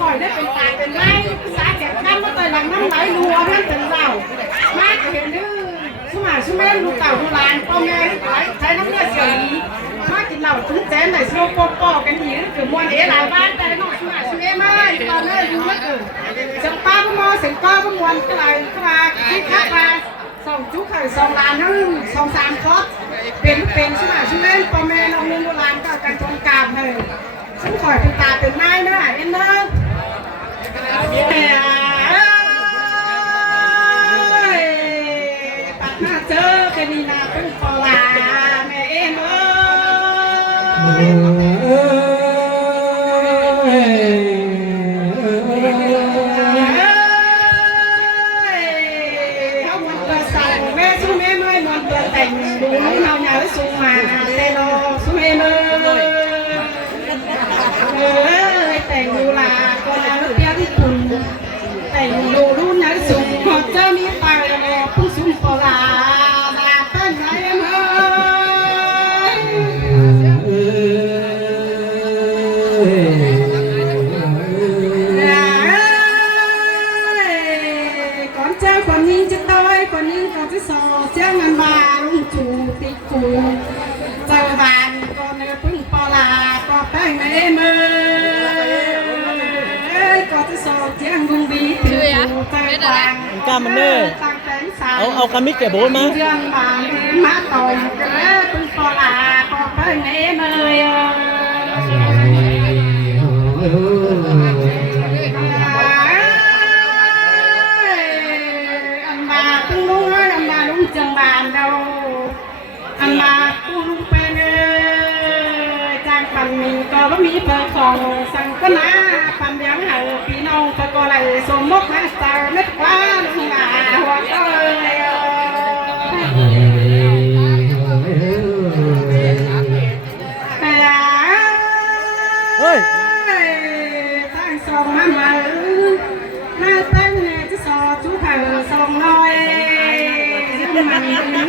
คอยได้เป็นตาเป็นไม้สาแก่กันมาต่อยหลังน้ำไหลรัวนั่นเป็นเรามากเห็นดื้อสมัยสมัยลูกเต่าโบราณพ่อแม่ใช้น้ำเลือดเสียดีมากินเหล้าทุ่งแจ้งไหนโซโปปอกันหีเกือบมวนหลายบ้านแต่หน่อยสมัยสมัยมาตอนนั้นอยู่ไม่เกินเสียงป้าก็มอเสียงป้าก็มวนก็เลยก็มาที่ทักมาส่งจุกไข่2 ล้านนึง2-3 คอร์สเป็นสมัยสมัยพ่อแม่น้องเลี้ยงโบราณก็การจงกามเลยฉันคอยเป็นตาเป็นไม้เนอะเอ็นเนอะปัดหน้าเจอเป็นนีนาเป็นปลาแม่เอ็นเเขามันเกิดสั่งแม่สู้แม่ไม่มันเกิดแต่งดูเราเงาสูงมาแต่เราสู้แม่เลยแต่งดูลาก็แล้วเดียวที่คุณแต่งดูรุ่นนั้นสูงพอเจอมีไปแล้วผู้สูงปลาเป็นไงเมื่ก่อนเจ้าคนนี้จะต้อยคนนี้ก็จะสอเสียงเงินบางจูติกูเจ้าบ้านก็เนื้อพึ่งปลาก็แป้งในมือก็จะสอบเที่ยงลุงบีถือใจฟังกล้ามันเน่เอากามิดแกโบนมาเรื่องบางมาต่อยกันแล้วพึ่งปลาก็แป้งในมืออันมาพึ่งลุงอันมาลุงจังบานเราอันมาพึ่งลุงเป็นจากปันมีก็ว่ามีเบอร์ของสังก็นะปันยังหาพี่น้องตะโกนเลยสมมติมาสตาร์เม็ดว่าลุงอาหัวก็เลยเฮ้ยตั้งสองมาหน้าตั้งจะสอจุกเผาสองน้อยมัน